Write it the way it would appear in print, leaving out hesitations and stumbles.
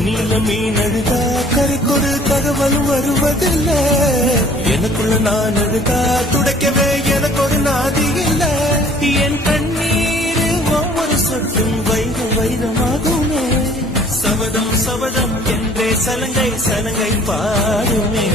தண்ணியில மீன் அழுதா கரைக்கொரு தகவலும் வருவதில்லை. எனக்குள்ள நான் அழுதா துடைக்கவே எனக்கு ஒரு நாதி இல்லை. என் கண்ணீர் ஒவ்வொரு சொட்டும் வைரம் வைரமாகுமே. சபதம் சபதம் என்றே சலங்கை சலங்கை பாடுமே.